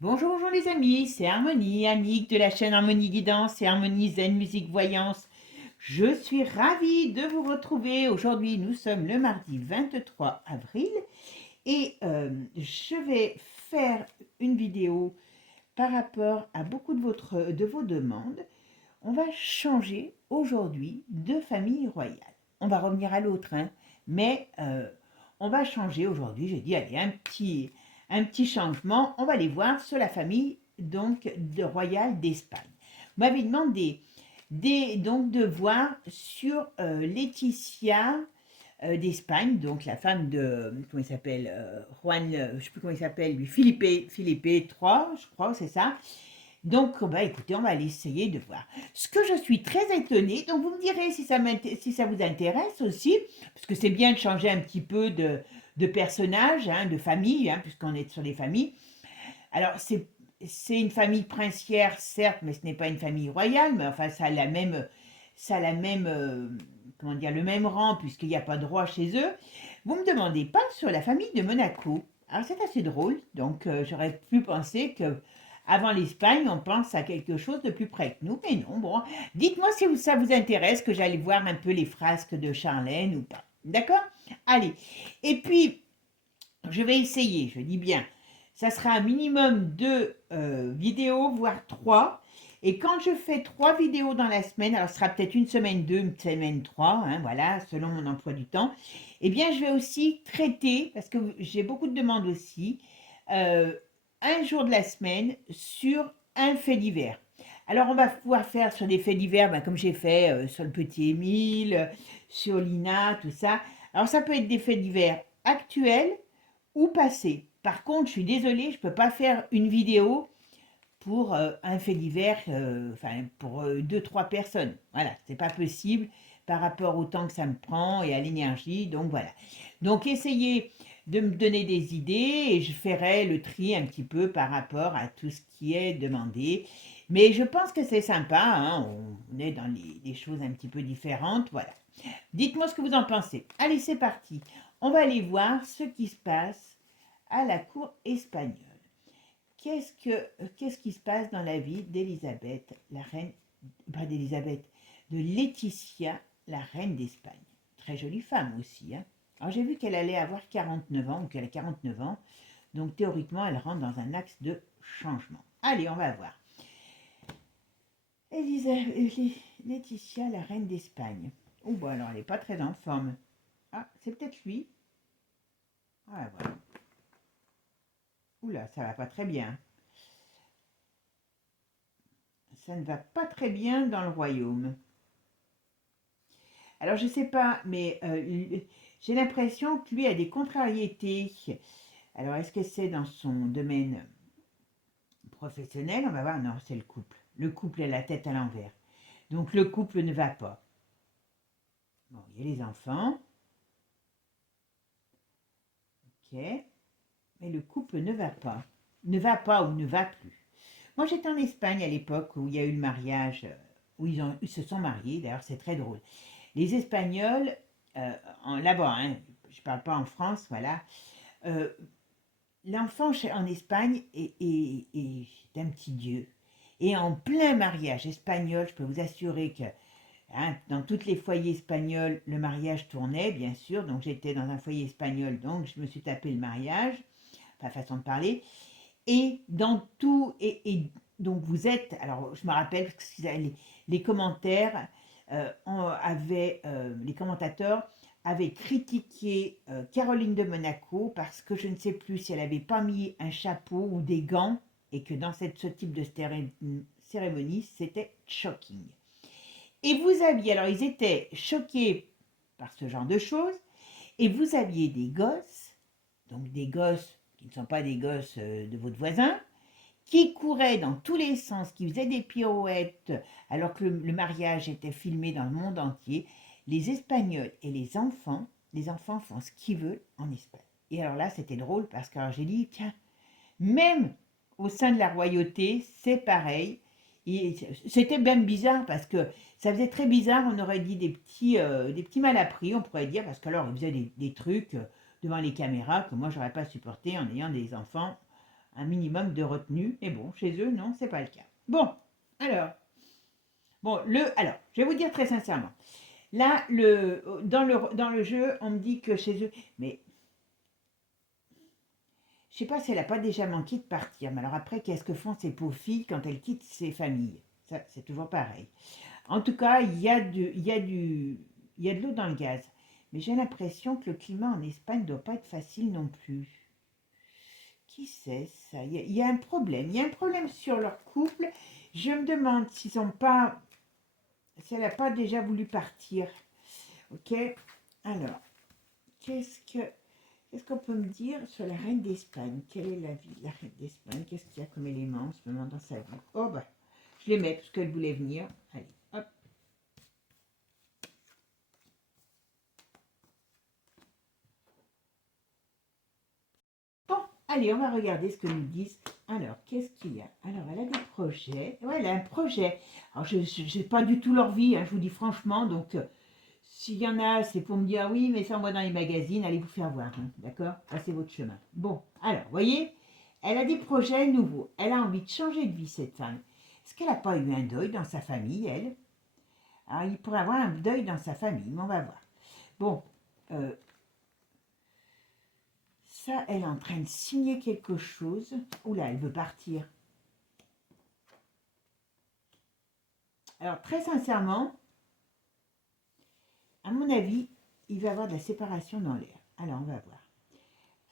Bonjour, bonjour les amis, c'est Harmonie, Annick de la chaîne Harmonie Guidance et Harmonie Zen Musique Voyance. Je suis ravie de vous retrouver. Aujourd'hui, nous sommes le mardi 23 avril et je vais faire une vidéo par rapport à beaucoup de vos demandes. On va changer aujourd'hui de famille royale. On va revenir à l'autre, hein, mais on va changer aujourd'hui. J'ai dit, allez, un petit changement. On va aller voir sur la famille donc de royale d'Espagne. Vous m'avez demandé donc de voir sur Laetitia d'Espagne, donc la femme de, comment il s'appelle, Juan, je ne sais plus comment il s'appelle, lui, Philippe III, je crois, c'est ça. Donc, bah, écoutez, on va aller essayer de voir. Ce que je suis très étonnée, donc vous me direz si ça vous intéresse aussi, parce que c'est bien de changer un petit peu de personnage, hein, de famille, hein, puisqu'on est sur les familles. Alors, c'est une famille princière, certes, mais ce n'est pas une famille royale, mais enfin, ça a la même, comment dire, le même rang, puisqu'il n'y a pas de roi chez eux. Vous me demandez pas sur la famille de Monaco. Alors, c'est assez drôle, donc j'aurais pu penser que avant l'Espagne, on pense à quelque chose de plus près que nous, mais non, bon. Dites-moi si ça vous intéresse que j'aille voir un peu les frasques de Charlène ou pas. D'accord? Allez. Et puis, je vais essayer, je dis bien, ça sera un minimum de vidéos, voire trois. Et quand je fais trois vidéos dans la semaine, alors ce sera peut-être une semaine deux, une semaine trois, hein, voilà, selon mon emploi du temps, eh bien je vais aussi traiter, parce que j'ai beaucoup de demandes aussi, euh, un jour de la semaine sur un fait divers. Alors on va pouvoir faire sur des faits divers, ben, comme j'ai fait sur le petit Émile, sur Lina, tout ça. Alors ça peut être des faits divers actuels, ou passé. Par contre, je suis désolée, je ne peux pas faire une vidéo pour un fait divers, enfin pour deux, trois personnes. Voilà, c'est pas possible par rapport au temps que ça me prend et à l'énergie. Donc voilà. Donc essayez de me donner des idées et je ferai le tri un petit peu par rapport à tout ce qui est demandé. Mais je pense que c'est sympa, hein, on est dans des choses un petit peu différentes. Voilà. Dites-moi ce que vous en pensez. Allez, c'est parti. On va aller voir ce qui se passe à la cour espagnole. Qu'est-ce qui se passe dans la vie d'Elisabeth, la reine, pas d'Elisabeth, de Laetitia, la reine d'Espagne. Très jolie femme aussi, hein. Alors j'ai vu qu'elle allait avoir 49 ans, ou qu'elle a 49 ans, donc théoriquement elle rentre dans un axe de changement. Allez, on va voir. Laetitia, la reine d'Espagne. Oh, bah alors elle n'est pas très en forme. Ah, c'est peut-être lui. Ah, voilà. Oula, ça va pas très bien. Ça ne va pas très bien dans le royaume. Alors, je ne sais pas, mais j'ai l'impression que lui a des contrariétés. Alors, est-ce que c'est dans son domaine professionnel? On va voir. Non, c'est le couple. Le couple a la tête à l'envers. Donc, le couple ne va pas. Bon, il y a les enfants. Ok. Mais le couple ne va pas. Ne va pas ou ne va plus. Moi, j'étais en Espagne à l'époque où il y a eu le mariage, où ils se sont mariés. D'ailleurs, c'est très drôle. Les Espagnols, là-bas, hein, je ne parle pas en France, voilà. euh, L'enfant en Espagne est un petit dieu. Et en plein mariage espagnol, je peux vous assurer que hein, dans tous les foyers espagnols, le mariage tournait, bien sûr. Donc j'étais dans un foyer espagnol, donc je me suis tapé le mariage, enfin façon de parler. Et dans tout, donc vous êtes, alors je me rappelle que les commentaires les commentateurs avaient critiqué Caroline de Monaco parce que je ne sais plus si elle avait pas mis un chapeau ou des gants et que dans ce type de cérémonie, c'était shocking. Et vous aviez, alors ils étaient choqués par ce genre de choses, et vous aviez des gosses, donc des gosses qui ne sont pas des gosses de votre voisin, qui couraient dans tous les sens, qui faisaient des pirouettes, alors que le mariage était filmé dans le monde entier. Les Espagnols et les enfants font ce qu'ils veulent en Espagne. Et alors là, c'était drôle parce que j'ai dit, tiens, même au sein de la royauté, c'est pareil. C'était même bizarre parce que ça faisait très bizarre, on aurait dit des petits mal appris, on pourrait dire, parce qu'alors ils faisaient des trucs devant les caméras que moi j'aurais pas supporté en ayant des enfants un minimum de retenue. Mais bon, chez eux, non, c'est pas le cas. Bon, alors, alors, je vais vous dire très sincèrement. Là, dans le jeu, on me dit que chez eux, mais je sais pas si elle n'a pas déjà manqué de partir. Mais alors après, qu'est-ce que font ces pauvres filles quand elles quittent ces familles? Ça, c'est toujours pareil. En tout cas, il y a de l'eau dans le gaz. Mais j'ai l'impression que le climat en Espagne ne doit pas être facile non plus. Qui sait ça? Il y a un problème. Il y a un problème sur leur couple. Je me demande s'ils ont pas, si elle n'a pas déjà voulu partir. Ok? Alors, qu'est-ce que, qu'est-ce qu'on peut me dire sur la reine d'Espagne? Quelle est la vie de la reine d'Espagne? Qu'est-ce qu'il y a comme élément en ce moment dans sa vie? Oh bah, je les mets parce qu'elle voulait venir. Allez, hop. Bon, allez, on va regarder ce que nous disent. Alors, qu'est-ce qu'il y a? Alors, elle a des projets. Ouais, elle a un projet. Alors, je n'ai pas du tout leur vie, hein, je vous dis franchement. Donc, s'il y en a, c'est pour me dire oui, mais ça on voit dans les magazines. Allez vous faire voir, hein, d'accord? Passez votre chemin. Bon, alors, vous voyez, elle a des projets nouveaux. Elle a envie de changer de vie, cette femme. Est-ce qu'elle n'a pas eu un deuil dans sa famille, elle? Alors, il pourrait avoir un deuil dans sa famille, mais on va voir. Bon, euh, ça, elle est en train de signer quelque chose. Oula, elle veut partir. Alors, très sincèrement, à mon avis, il va y avoir de la séparation dans l'air. Alors, on va voir.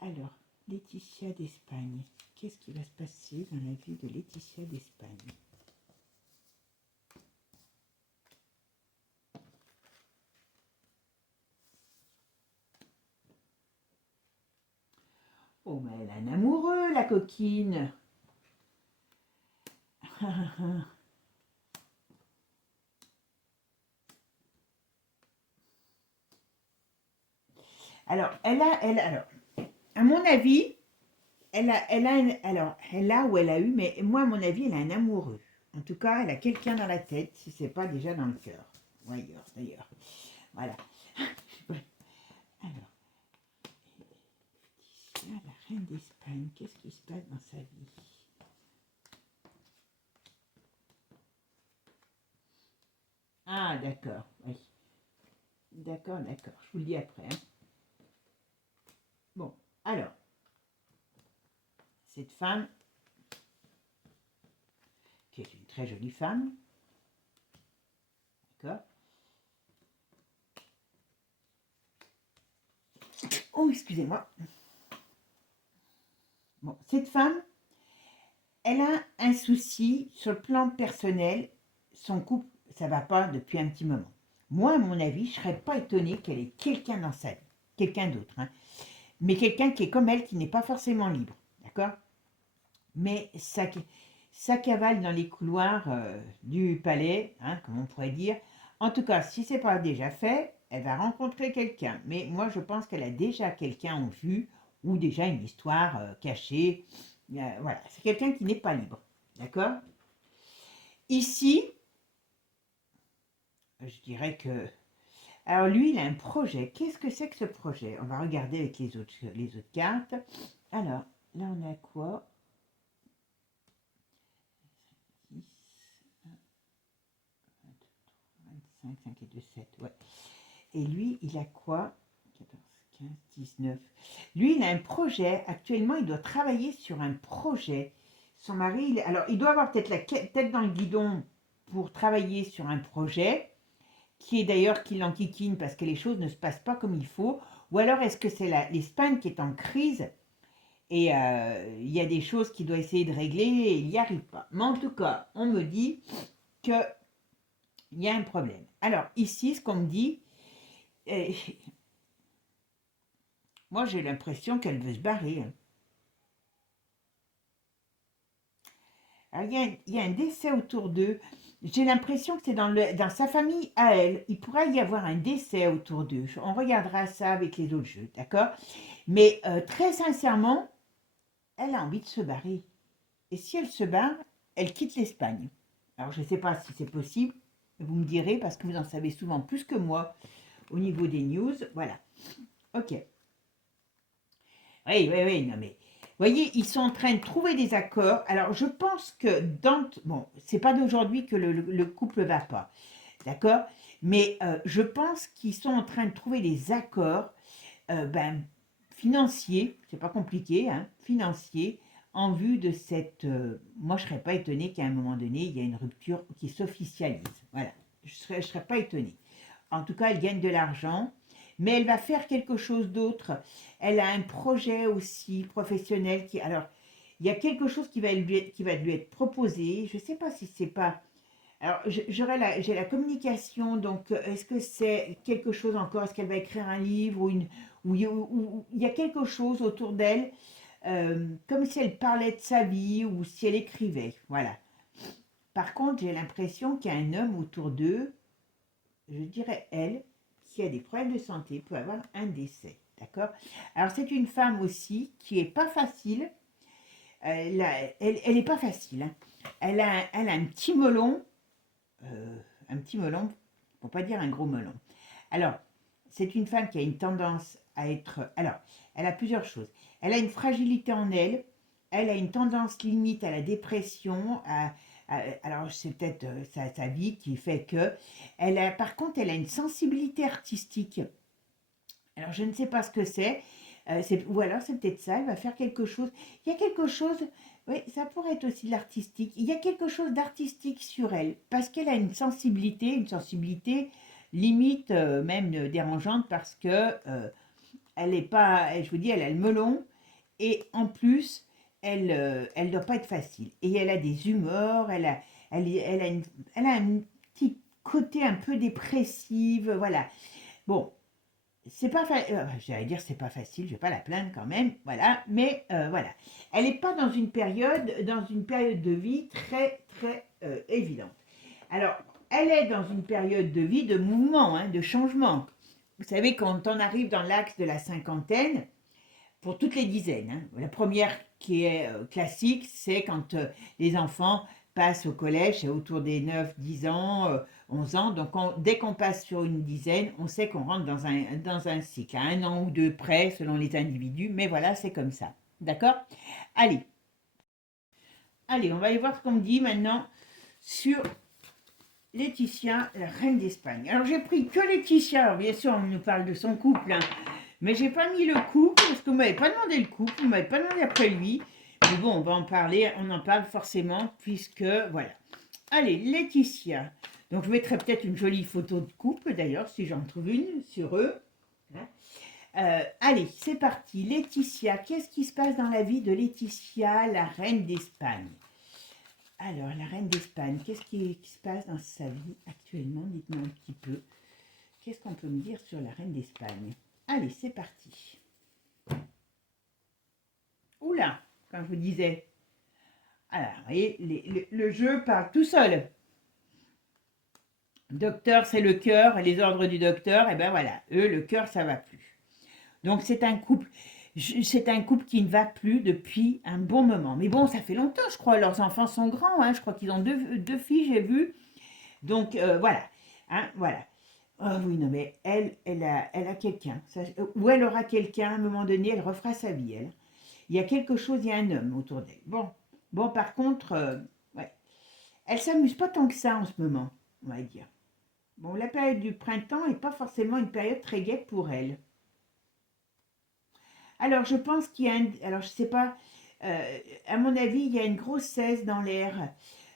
Alors, Laetitia d'Espagne. Qu'est-ce qui va se passer dans la vie de Laetitia d'Espagne? Oh, mais elle a un amoureux, la coquine. Alors, alors, à mon avis, elle a ou elle a eu, mais moi, à mon avis, elle a un amoureux. En tout cas, elle a quelqu'un dans la tête, si c'est pas déjà dans le cœur. Ou ailleurs, d'ailleurs. Voilà. Alors, Laetitia, la reine d'Espagne, qu'est-ce qui se passe dans sa vie? Ah, d'accord, oui. D'accord, d'accord. Je vous le dis après, hein. Bon, alors, cette femme, qui est une très jolie femme, d'accord? Oh, excusez-moi. Bon, cette femme, elle a un souci sur le plan personnel. Son couple, ça va pas depuis un petit moment. Moi, à mon avis, je serais pas étonnée qu'elle ait quelqu'un dans sa vie, quelqu'un d'autre, hein. Mais quelqu'un qui est comme elle, qui n'est pas forcément libre, d'accord? Mais ça cavale dans les couloirs du palais, hein, comme on pourrait dire. En tout cas, si c'est pas déjà fait, elle va rencontrer quelqu'un. Mais moi, je pense qu'elle a déjà quelqu'un en vue ou déjà une histoire cachée. Voilà, c'est quelqu'un qui n'est pas libre, d'accord? Ici, je dirais que... Alors lui, il a un projet. Qu'est-ce que c'est que ce projet? On va regarder avec les autres cartes. Alors, là, on a quoi? 10, 25, 5 et 2, 7, ouais. Et lui, il a quoi? 14, 15, 19. Lui, il a un projet. Actuellement, il doit travailler sur un projet. Son mari, alors, il doit avoir peut-être la tête dans le guidon pour travailler sur un projet, qui est d'ailleurs qui l'enquiquine parce que les choses ne se passent pas comme il faut. Ou alors, est-ce que c'est l'Espagne qui est en crise et il y a des choses qu'il doit essayer de régler et il n'y arrive pas. Mais en tout cas, on me dit qu'il y a un problème. Alors, ici, ce qu'on me dit, moi, j'ai l'impression qu'elle veut se barrer, hein. Alors, il y a un décès autour d'eux. J'ai l'impression que c'est dans sa famille à elle. Il pourrait y avoir un décès autour d'eux. On regardera ça avec les autres jeux, d'accord? Mais très sincèrement, elle a envie de se barrer. Et si elle se barre, elle quitte l'Espagne. Alors, je ne sais pas si c'est possible. Vous me direz, parce que vous en savez souvent plus que moi au niveau des news. Voilà. Ok. Oui, oui, oui, non mais... voyez, ils sont en train de trouver des accords. Alors, je pense que bon, c'est pas d'aujourd'hui que le couple va pas, d'accord? Mais je pense qu'ils sont en train de trouver des accords ben, financiers, c'est pas compliqué, hein, financiers, en vue de cette... moi, je serais pas étonnée qu'à un moment donné, il y ait une rupture qui s'officialise. Voilà, je serais pas étonnée. En tout cas, elle gagne de l'argent, mais elle va faire quelque chose d'autre. Elle a un projet aussi professionnel qui... Alors, il y a quelque chose qui va lui être proposé. Je ne sais pas si c'est pas... Alors, j'ai la communication, donc est-ce que c'est quelque chose encore? Est-ce qu'elle va écrire un livre ou il y a quelque chose autour d'elle, comme si elle parlait de sa vie ou si elle écrivait. Voilà. Par contre, j'ai l'impression qu'il y a un homme autour d'eux, je dirais elle, qui a des problèmes de santé, peut avoir un décès. D'accord? Alors, c'est une femme aussi qui est pas facile. Elle est pas facile, hein. Elle a un petit melon, pour pas dire un gros melon. Alors, c'est une femme qui a une tendance à être... Alors, elle a plusieurs choses. Elle a une fragilité en elle, elle a une tendance limite à la dépression, alors c'est peut-être sa vie qui fait que... Par contre, elle a une sensibilité artistique. Alors, je ne sais pas ce que c'est. Ou alors, c'est peut-être ça, elle va faire quelque chose. Il y a quelque chose, oui, ça pourrait être aussi de l'artistique. Il y a quelque chose d'artistique sur elle, parce qu'elle a une sensibilité limite même dérangeante, parce que elle est pas, je vous dis, elle a le melon, et en plus, elle doit pas être facile. Et elle a des humeurs, elle a un petit côté un peu dépressive, voilà. Bon, c'est pas j'allais dire c'est pas facile, je vais pas la plaindre quand même, voilà, mais voilà. Elle n'est pas dans une période de vie très très évidente. Alors, elle est dans une période de vie de mouvement, hein, de changement. Vous savez, quand on arrive dans l'axe de la cinquantaine, pour toutes les dizaines, hein, la première qui est classique, c'est quand les enfants passent au collège, c'est autour des 9, 10 ans, 11 ans. Donc, dès qu'on passe sur une dizaine, on sait qu'on rentre dans un cycle, à 1 an ou 2 près, selon les individus. Mais voilà, c'est comme ça. D'accord? Allez, allez, on va aller voir ce qu'on me dit maintenant sur Laetitia, la reine d'Espagne. Alors, j'ai pris que Laetitia. Alors, bien sûr, on nous parle de son couple, hein. Mais j'ai pas mis le couple, parce que vous m'avez pas demandé le couple, vous m'avez pas demandé après lui. Mais bon, on va en parler, on en parle forcément, puisque, voilà. Allez, Laetitia. Donc, je mettrai peut-être une jolie photo de couple, d'ailleurs, si j'en trouve une, sur eux. Allez, c'est parti. Laetitia, qu'est-ce qui se passe dans la vie de Laetitia, la reine d'Espagne? Alors, la reine d'Espagne, qu'est-ce qui se passe dans sa vie actuellement? Dites-moi un petit peu. Qu'est-ce qu'on peut me dire sur la reine d'Espagne? Allez, c'est parti. Oula, comme je vous disais. Alors, vous voyez, le jeu parle tout seul. Docteur, c'est le cœur, et les ordres du docteur, et ben voilà, eux, le cœur, ça va plus. Donc, c'est un couple qui ne va plus depuis un bon moment. Mais bon, ça fait longtemps, je crois, leurs enfants sont grands, hein, je crois qu'ils ont deux filles, j'ai vu. Donc, voilà, hein, voilà. Oh oui, non, mais elle a quelqu'un. Ou elle aura quelqu'un, à un moment donné, elle refera sa vie, elle. Il y a quelque chose, il y a un homme autour d'elle. Bon, par contre, ouais. Elle s'amuse pas tant que ça en ce moment, on va dire. Bon, la période du printemps n'est pas forcément une période très gaie pour elle. Alors, je pense qu'il y a alors je sais pas, à mon avis, il y a une grossesse dans l'air.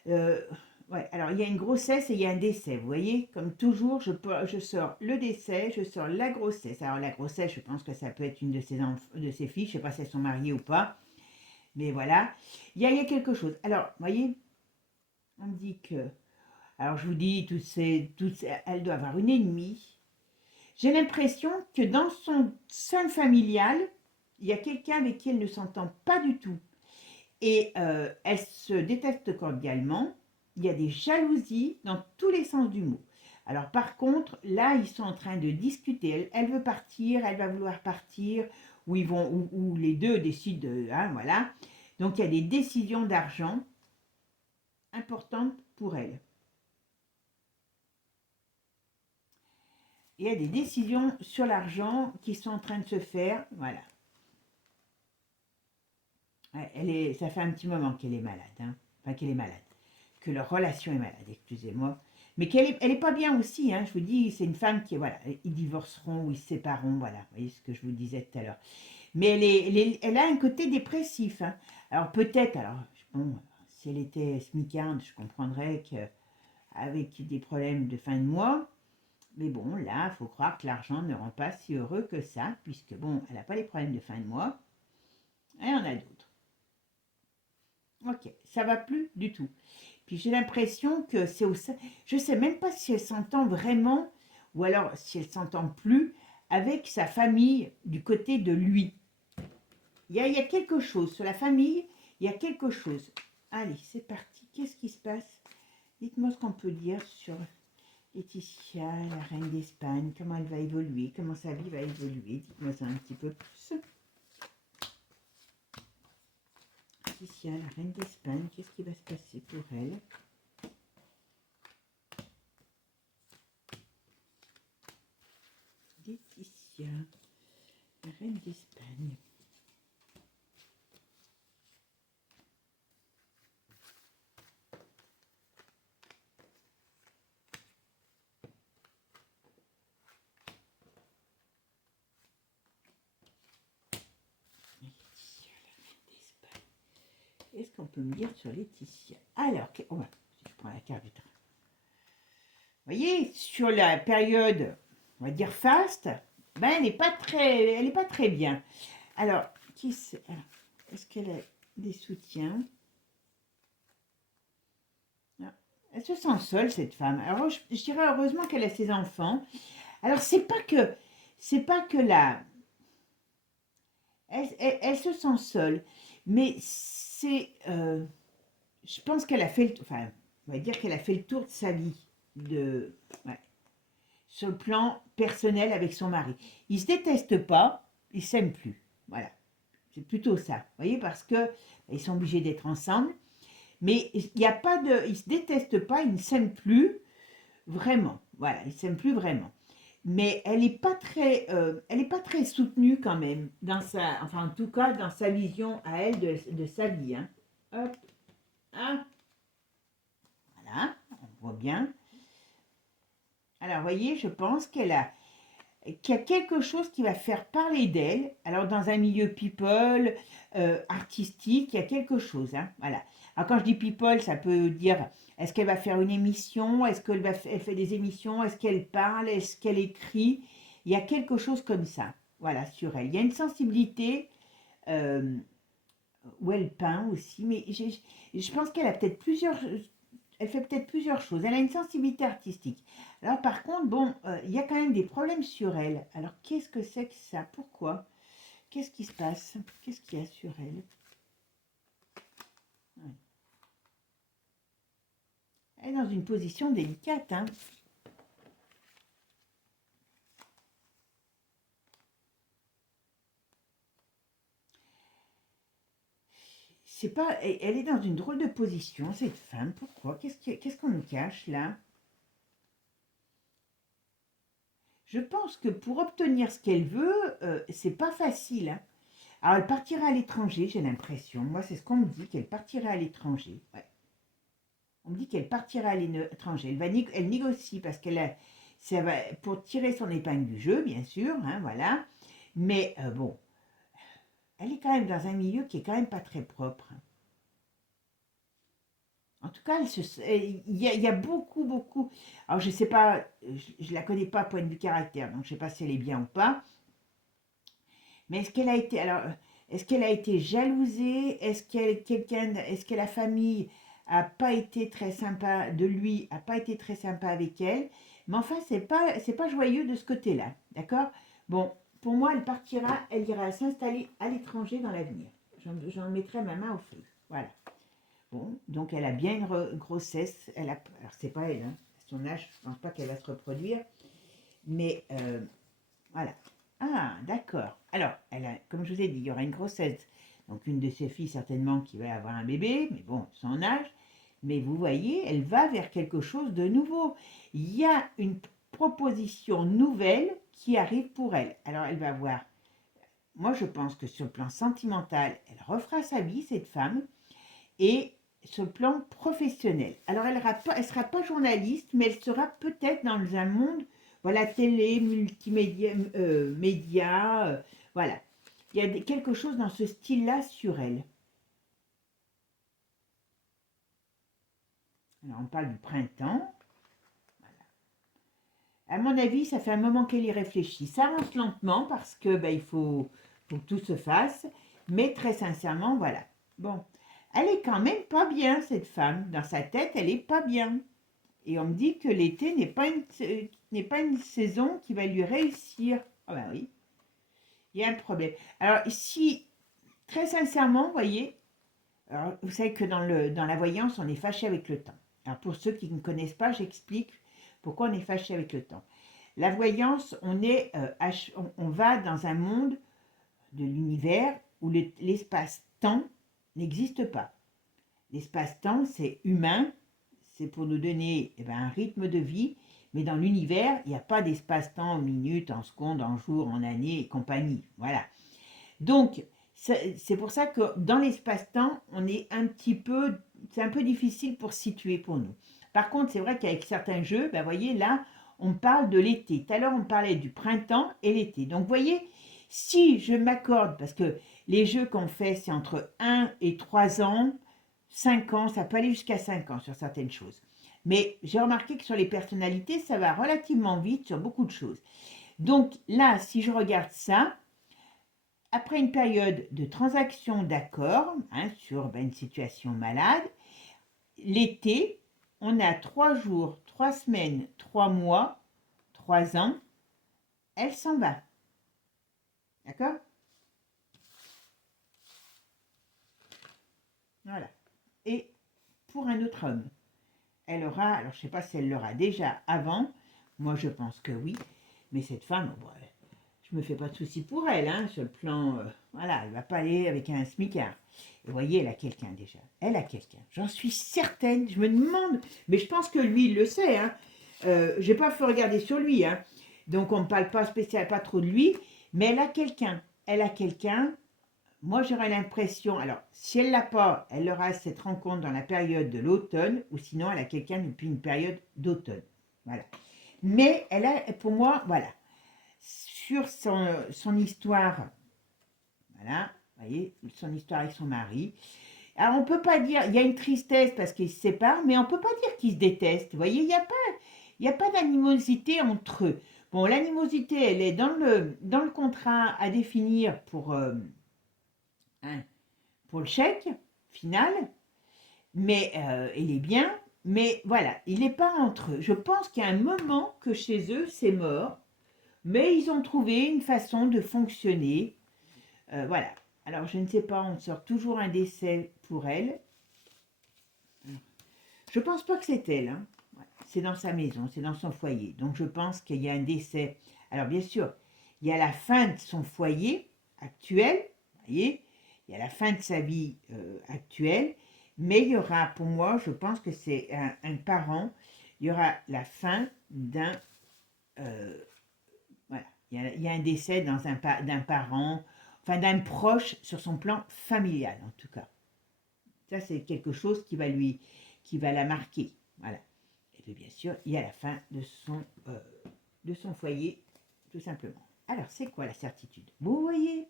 Euh, ouais, alors il y a une grossesse et il y a un décès, vous voyez? Comme toujours, je sors le décès, je sors la grossesse. Alors, la grossesse, je pense que ça peut être une de ses filles, je sais pas si elles sont mariées ou pas. Mais voilà, il y a quelque chose. Alors, vous voyez, on me dit que... Alors, je vous dis, elle doit avoir une ennemie. J'ai l'impression que dans son sein familial, il y a quelqu'un avec qui elle ne s'entend pas du tout. Et elle se déteste cordialement. Il y a des jalousies dans tous les sens du mot. Alors, par contre, là, ils sont en train de discuter. Elle veut partir, elle va vouloir partir, ou les deux décident, hein, voilà. Donc, il y a des décisions d'argent importantes pour elle. Il y a des décisions sur l'argent qui sont en train de se faire, voilà. Ça fait un petit moment qu'elle est malade, hein. Enfin qu'elle est malade, que leur relation est malade, excusez-moi. Mais elle est pas bien aussi, hein. Je vous dis, c'est une femme qui, voilà, ils divorceront ou ils se sépareront, voilà. Vous voyez ce que je vous disais tout à l'heure. Mais elle a un côté dépressif, hein. Alors peut-être, alors bon, si elle était smicarde, je comprendrais qu'avec des problèmes de fin de mois, mais bon, là, il faut croire que l'argent ne rend pas si heureux que ça, puisque bon, elle n'a pas les problèmes de fin de mois, elle en a d'autres. Ok, ça va plus du tout. Puis j'ai l'impression que c'est au sein. Je sais même pas si elle s'entend vraiment, ou alors si elle s'entend plus avec sa famille du côté de lui. Il y a quelque chose sur la famille, il y a quelque chose. Allez, c'est parti. Qu'est-ce qui se passe? Dites-moi ce qu'on peut dire sur Laetitia, la reine d'Espagne. Comment elle va évoluer? Comment sa vie va évoluer? Dites-moi ça un petit peu plus. Laetitia, la reine d'Espagne, qu'est-ce qui va se passer pour elle? Laetitia, la reine d'Espagne. Laetitia, la reine d'Espagne. Qu'est-ce qu'on peut me dire sur Laetitia? Alors, oh, je prends la carte du train. Vous voyez, sur la période, on va dire faste, ben elle n'est pas très bien. Alors, est-ce qu'elle a des soutiens? Non. Elle se sent seule, cette femme. Alors, je dirais heureusement qu'elle a ses enfants. Alors, c'est pas que la, elle se sent seule, mais je pense qu'elle a fait, enfin, on va dire qu'elle a fait le tour de sa vie, ouais, sur le plan personnel avec son mari. Ils se détestent pas, ils s'aiment plus. Voilà, c'est plutôt ça. Vous voyez, parce que ils sont obligés d'être ensemble, mais il n'y a pas de, ils se détestent pas, ils ne s'aiment plus vraiment. Voilà, ils s'aiment plus vraiment. Mais elle est pas très soutenue quand même dans sa, enfin en tout cas dans sa vision à elle de sa vie. Hein. Hop, ah, voilà, on voit bien. Alors, vous voyez, je pense qu'il y a quelque chose qui va faire parler d'elle. Alors, dans un milieu people, artistique, il y a quelque chose. Hein, voilà. Alors, quand je dis people, ça peut dire, est-ce qu'elle va faire une émission? Est-ce elle fait des émissions? Est-ce qu'elle parle? Est-ce qu'elle écrit? Il y a quelque chose comme ça, voilà, sur elle. Il y a une sensibilité euh, où elle peint aussi, mais je pense qu'elle a peut-être elle fait peut-être plusieurs choses. Elle a une sensibilité artistique. Alors par contre, bon, il y a quand même des problèmes sur elle. Alors qu'est-ce que c'est que ça? Pourquoi? Qu'est-ce qui se passe? Qu'est-ce qu'il y a sur elle? Ouais. Elle est dans une position délicate, hein. C'est pas, elle est dans une drôle de position, cette femme. Pourquoi? Qu'est-ce qu'on nous cache là? Je pense que pour obtenir ce qu'elle veut, c'est pas facile, hein. Alors, elle partira à l'étranger, j'ai l'impression. Moi, c'est ce qu'on me dit, qu'elle partira à l'étranger. Ouais. On me dit qu'elle partira à l'étranger. Elle négocie parce ça va pour tirer son épingle du jeu, bien sûr, hein, voilà. Mais bon, elle est quand même dans un milieu qui est quand même pas très propre. En tout cas, il y a beaucoup, beaucoup. Alors, je sais pas, je la connais pas point de vue caractère, donc je sais pas si elle est bien ou pas. Mais est-ce qu'elle a été jalousée? Est-ce que la famille a pas été très sympa de lui, a pas été très sympa avec elle? Mais enfin, c'est pas joyeux de ce côté-là, d'accord? Bon, pour moi, elle ira s'installer à l'étranger dans l'avenir. J'en mettrai ma main au feu. Voilà. Bon, donc elle a bien une grossesse. Alors c'est pas elle, hein. À son âge, je pense pas qu'elle va se reproduire. Mais voilà. Ah, d'accord. Alors, comme je vous ai dit, il y aura une grossesse. Donc, une de ses filles, certainement, qui va avoir un bébé, mais bon, son âge. Mais vous voyez, elle va vers quelque chose de nouveau. Il y a une proposition nouvelle qui arrive pour elle. Alors, elle va voir moi je pense que sur le plan sentimental, elle refera sa vie, cette femme, et sur le plan professionnel. Alors elle ne sera pas journaliste, mais elle sera peut-être dans un monde, voilà, télé, multimédia, média, voilà. Il y a quelque chose dans ce style-là sur elle. Alors on parle du printemps. À mon avis, ça fait un moment qu'elle y réfléchit. Ça avance lentement parce que il faut que tout se fasse. Mais très sincèrement, voilà. Bon, elle est quand même pas bien, cette femme. Dans sa tête, elle est pas bien. Et on me dit que l'été n'est pas une saison qui va lui réussir. Ah ben oui, il y a un problème. Alors si, très sincèrement, vous voyez, alors, vous savez que dans la voyance, on est fâché avec le temps. Alors pour ceux qui ne connaissent pas, j'explique pourquoi on est fâché avec le temps. La voyance, on va dans un monde de l'univers où l'espace-temps n'existe pas. L'espace-temps, c'est humain, c'est pour nous donner un rythme de vie, mais dans l'univers, il n'y a pas d'espace-temps en minutes, en secondes, en jours, en années et compagnie. Voilà. Donc, c'est pour ça que dans l'espace-temps, c'est un peu difficile pour situer pour nous. Par contre, c'est vrai qu'avec certains jeux, vous voyez, là, on parle de l'été. Tout à l'heure, on parlait du printemps et l'été. Donc, vous voyez, si je m'accorde, parce que les jeux qu'on fait, c'est entre 1 et 3 ans, 5 ans, ça peut aller jusqu'à 5 ans sur certaines choses. Mais j'ai remarqué que sur les personnalités, ça va relativement vite sur beaucoup de choses. Donc là, si je regarde ça, après une période de transaction d'accords sur une situation malade, l'été, on a 3 jours, 3 semaines, 3 mois, 3 ans, elle s'en va. D'accord? Voilà. Et pour un autre homme, elle aura, alors je ne sais pas si elle l'aura déjà avant, moi je pense que oui, mais cette femme, bon, je ne me fais pas de soucis pour elle, sur le plan, voilà, elle ne va pas aller avec un smicard. Et vous voyez, elle a quelqu'un déjà, elle a quelqu'un, j'en suis certaine, je me demande, mais je pense que lui, il le sait, je n'ai pas fait regarder sur lui, donc on ne parle pas pas trop de lui, mais elle a quelqu'un, moi, j'aurais l'impression, alors, si elle ne l'a pas, elle aura cette rencontre dans la période de l'automne, ou sinon, elle a quelqu'un depuis une période d'automne. Voilà. Mais elle a, pour moi, voilà, sur son histoire, voilà, vous voyez, son histoire avec son mari. Alors, on ne peut pas dire, il y a une tristesse parce qu'ils se séparent, mais on ne peut pas dire qu'ils se détestent. Vous voyez, il n'y a pas d'animosité entre eux. Bon, l'animosité, elle est dans le contrat à définir pour le chèque final, mais il est bien, mais voilà, il n'est pas entre eux. Je pense qu'il y a un moment que chez eux, c'est mort, mais ils ont trouvé une façon de fonctionner. Voilà. Alors, je ne sais pas, on sort toujours un décès pour elle. Je pense pas que c'est elle. Ouais, c'est dans sa maison, c'est dans son foyer. Donc, je pense qu'il y a un décès. Alors, bien sûr, il y a la fin de son foyer actuel, vous voyez, il y a la fin de sa vie actuelle, mais il y aura, pour moi, je pense que c'est un parent, il y aura la fin d'un... voilà, il y a un décès d'un parent, enfin d'un proche sur son plan familial, en tout cas. Ça, c'est quelque chose qui va la marquer. Voilà. Et puis, bien sûr, il y a la fin de son foyer, tout simplement. Alors, c'est quoi la certitude? Vous voyez,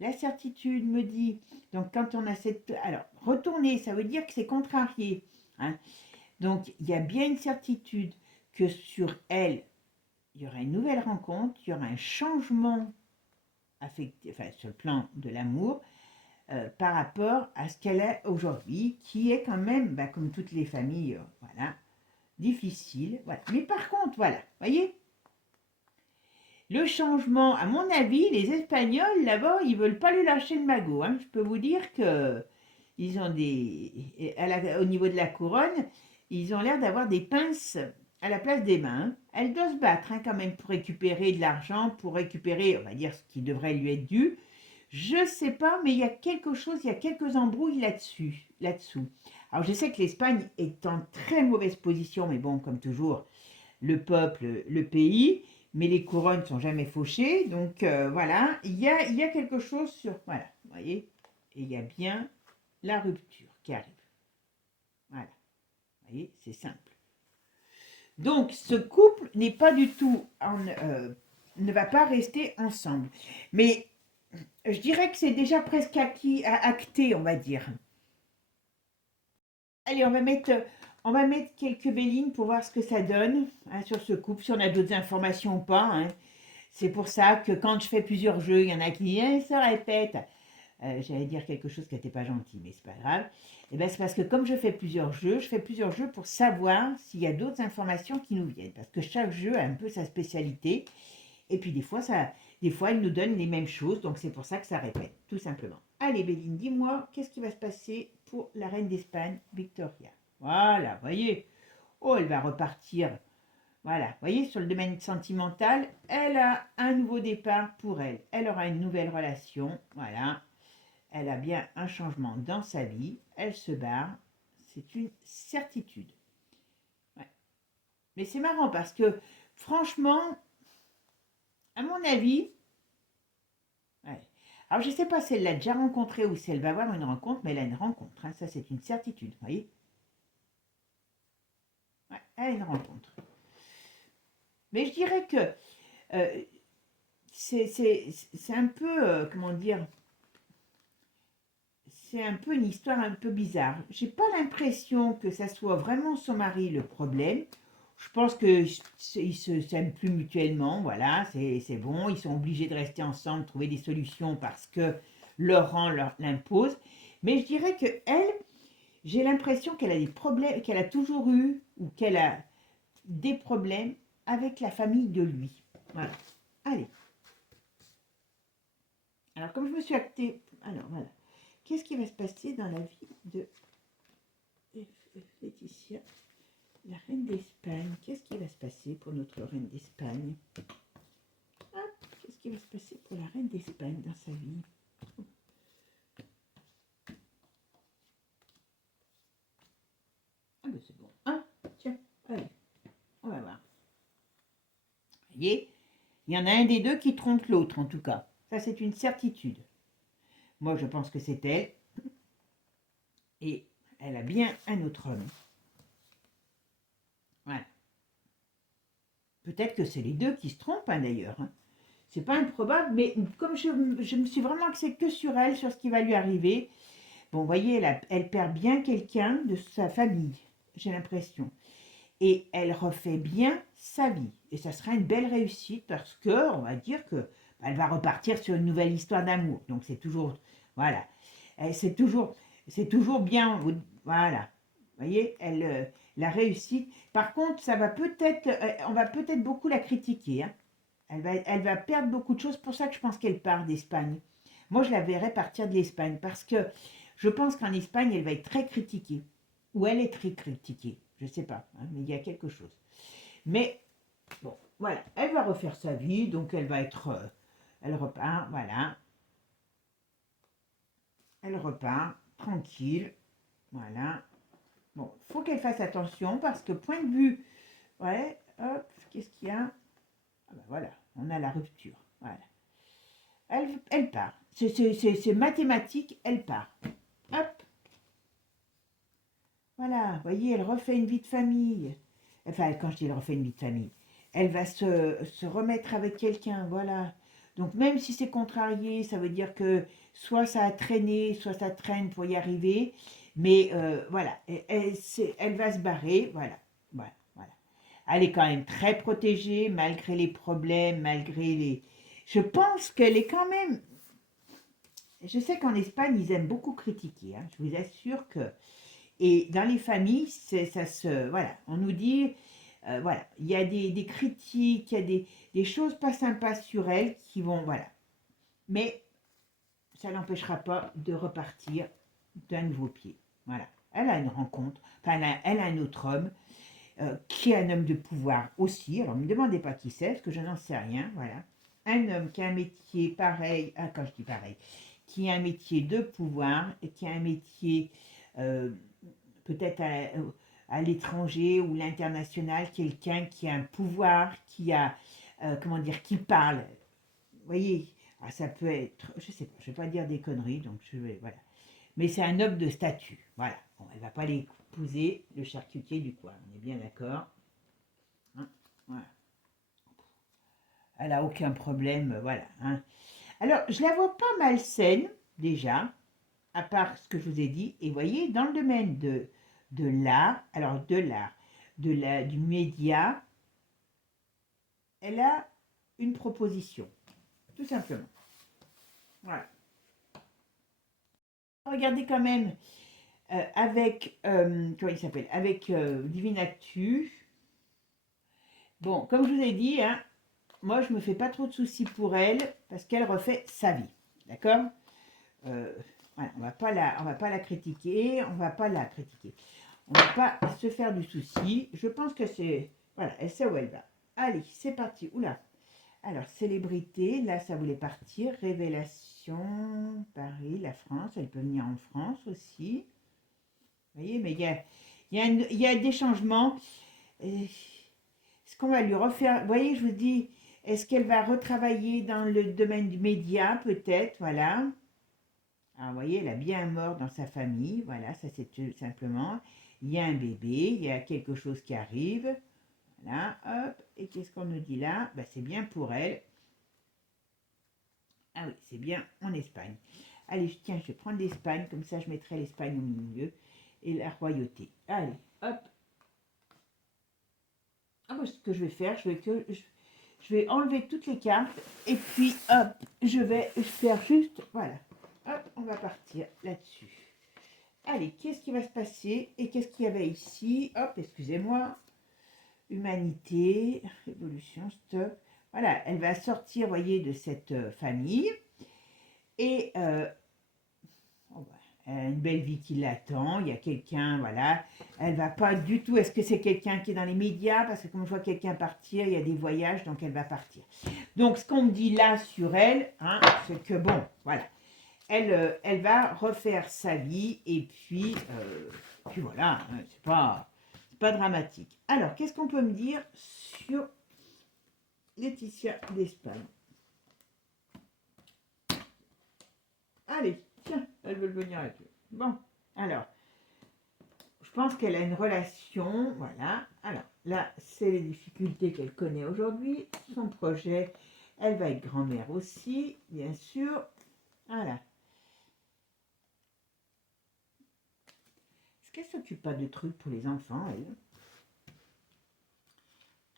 la certitude me dit, donc quand on a cette... Alors, retourner, ça veut dire que c'est contrarié. Donc, il y a bien une certitude que sur elle, il y aura une nouvelle rencontre, il y aura un changement affectif, enfin, sur le plan de l'amour, par rapport à ce qu'elle est aujourd'hui, qui est quand même, comme toutes les familles, voilà, difficile. Voilà. Mais par contre, voilà, voyez, le changement, à mon avis, les Espagnols, là-bas, ils veulent pas lui lâcher le magot. Je peux vous dire que ils ont au niveau de la couronne, ils ont l'air d'avoir des pinces à la place des mains. Elle doit se battre quand même pour récupérer de l'argent, pour récupérer, on va dire, ce qui devrait lui être dû. Je sais pas, mais il y a quelque chose, il y a quelques embrouilles là-dessous. Alors je sais que l'Espagne est en très mauvaise position, mais bon, comme toujours, le peuple, le pays. mais les couronnes ne sont jamais fauchées. Donc voilà, il y a quelque chose sur... Voilà, vous voyez, et il y a bien la rupture qui arrive. Voilà, vous voyez, c'est simple. Donc ce couple n'est pas du tout ne va pas rester ensemble. Mais je dirais que c'est déjà presque acté, on va dire. Allez, on va mettre quelques bélines pour voir ce que ça donne hein, sur ce couple, si on a d'autres informations ou pas. Hein. C'est pour ça que quand je fais plusieurs jeux, il y en a qui disent se répète. J'allais dire quelque chose qui n'était pas gentil, mais c'est pas grave. Et ben c'est parce que comme je fais plusieurs jeux, pour savoir s'il y a d'autres informations qui nous viennent. Parce que chaque jeu a un peu sa spécialité. Et puis des fois, il nous donne les mêmes choses. Donc c'est pour ça que ça répète, tout simplement. Allez, Béline, dis-moi, qu'est-ce qui va se passer pour la reine d'Espagne, Victoria? Voilà, voyez. Oh, elle va repartir. Voilà, voyez, sur le domaine sentimental, elle a un nouveau départ pour elle. Elle aura une nouvelle relation. Voilà. Elle a bien un changement dans sa vie. Elle se barre. C'est une certitude. Ouais. Mais c'est marrant parce que, franchement, à mon avis, ouais. Alors je ne sais pas si elle l'a déjà rencontré ou si elle va avoir une rencontre, mais elle a une rencontre. Hein. Ça, c'est une certitude. Vous voyez, ouais, elle a une rencontre. Mais je dirais que euh, c'est un peu, comment dire, c'est un peu une histoire un peu bizarre. J'ai pas l'impression que ça soit vraiment son mari le problème. Je pense qu'ils se s'aiment plus mutuellement, voilà, c'est bon. Ils sont obligés de rester ensemble, trouver des solutions parce que leur rang l'impose. Mais je dirais que elle, j'ai l'impression qu'elle a des problèmes, qu'elle a toujours eu ou qu'elle a des problèmes avec la famille de lui. Voilà. Allez. Alors comme je me suis actée, alors voilà. Qu'est-ce qui va se passer dans la vie de Laetitia, la reine d'Espagne? Qu'est-ce qui va se passer pour notre reine d'Espagne? Qu'est-ce qui va se passer pour la reine d'Espagne dans sa vie? Ah ben c'est bon. Ah, tiens, allez, on va voir. Vous voyez, il y en a un des deux qui trompe l'autre en tout cas. Ça c'est une certitude. Moi je pense que c'est elle. Et elle a bien un autre homme. Voilà. Peut-être que c'est les deux qui se trompent hein, d'ailleurs. Hein. C'est pas improbable, mais comme je me suis vraiment axée que sur elle, sur ce qui va lui arriver, bon, vous voyez, elle perd bien quelqu'un de sa famille, j'ai l'impression. Et elle refait bien sa vie. Et ça sera une belle réussite parce que, on va dire que elle va repartir sur une nouvelle histoire d'amour. Donc c'est toujours, voilà, c'est toujours bien, voilà. Vous voyez, la réussite. Par contre, ça va peut-être, on va peut-être beaucoup la critiquer. Hein. Elle va perdre beaucoup de choses. C'est pour ça que je pense qu'elle part d'Espagne. Moi, je la verrais partir de l'Espagne parce que je pense qu'en Espagne, elle va être très critiquée. Ou elle est très critiquée. Je ne sais pas, hein, mais il y a quelque chose. Mais bon, voilà, elle va refaire sa vie, donc elle va être... elle repart, voilà. Elle repart, tranquille, voilà. Bon, il faut qu'elle fasse attention parce que point de vue... Ouais, hop, qu'est-ce qu'il y a? Ah ben voilà, on a la rupture, voilà. Elle part. C'est mathématique, elle part. Hop, voilà, vous voyez, elle refait une vie de famille. Enfin, quand je dis elle refait une vie de famille, elle va se remettre avec quelqu'un, voilà. Donc même si c'est contrarié, ça veut dire que soit ça a traîné, soit ça traîne pour y arriver. Mais voilà, elle va se barrer, voilà, voilà, voilà. Elle est quand même très protégée, malgré les problèmes, malgré les... Je pense qu'elle est quand même... Je sais qu'en Espagne, ils aiment beaucoup critiquer, hein. Je vous assure que... Et dans les familles, ça se... Voilà, on nous dit... voilà, il y a des critiques, il y a des choses pas sympas sur elle qui vont... Voilà. Mais ça n'empêchera pas de repartir d'un nouveau pied. Voilà. Elle a une rencontre, enfin elle a un autre homme qui est un homme de pouvoir aussi. Alors ne me demandez pas qui c'est, parce que je n'en sais rien. Voilà. Un homme qui a un métier pareil, quand je dis pareil, qui a un métier de pouvoir et qui a un métier euh, peut-être à l'étranger ou l'international, quelqu'un qui a un pouvoir, qui a comment dire, qui parle. Vous voyez, ah, ça peut être, je sais pas, je vais pas dire des conneries, donc je vais, voilà. Mais c'est un homme de statut, voilà. Bon, elle va pas l'épouser, le charcutier du coin, on est bien d'accord. Hein, voilà. Elle a aucun problème, voilà. Hein. Alors, je la vois pas malsaine, déjà, à part ce que je vous ai dit. Et vous voyez, dans le domaine de l'art, alors de l'art, du média, elle a une proposition, tout simplement. Voilà. Regardez quand même avec, comment il s'appelle, avec Divine Actu. Bon, comme je vous ai dit, hein, moi je me fais pas trop de soucis pour elle parce qu'elle refait sa vie, d'accord. euh, voilà, on va pas la critiquer, on va pas la critiquer. On va pas se faire du souci. Je pense que c'est, voilà, elle sait où elle va. Allez, c'est parti. Oula. Alors, célébrité, là, ça voulait partir. Révélation, Paris, la France. Elle peut venir en France aussi. Vous voyez, mais il y a des changements. Est-ce qu'on va lui refaire? Vous voyez, je vous dis, est-ce qu'elle va retravailler dans le domaine du média, peut-être? Voilà. Alors, vous voyez, elle a bien un mort dans sa famille. Voilà, ça c'est tout simplement. Il y a un bébé, il y a quelque chose qui arrive. Voilà, hop. Et qu'est-ce qu'on nous dit là? Ben, c'est bien pour elle. Ah oui, c'est bien en Espagne. Allez, tiens, je vais prendre l'Espagne, comme ça je mettrai l'Espagne au milieu. Et la royauté. Allez, hop. Ah, ben, ce que je vais faire, je vais enlever toutes les cartes. Et puis, hop, je vais faire juste, voilà. Hop, on va partir là-dessus. Allez, qu'est-ce qui va se passer? Et qu'est-ce qu'il y avait ici? Hop, excusez-moi. Humanité, évolution, stop. Voilà, elle va sortir, voyez, de cette famille. Et oh bah, elle a une belle vie qui l'attend. Il y a quelqu'un, voilà. Elle va pas du tout. Est-ce que c'est quelqu'un qui est dans les médias? Parce que comme je vois quelqu'un partir, il y a des voyages, donc elle va partir. Donc, ce qu'on me dit là sur elle, hein, c'est que bon, voilà. Elle va refaire sa vie et puis voilà, hein, c'est pas dramatique. Alors, qu'est-ce qu'on peut me dire sur Laetitia d'Espagne? Allez, tiens, elle veut venir avec eux. Bon, alors, je pense qu'elle a une relation, voilà. Alors, là, c'est les difficultés qu'elle connaît aujourd'hui. Son projet, elle va être grand-mère aussi, bien sûr. Voilà. Est-ce qu'elle s'occupe pas de trucs pour les enfants, elle?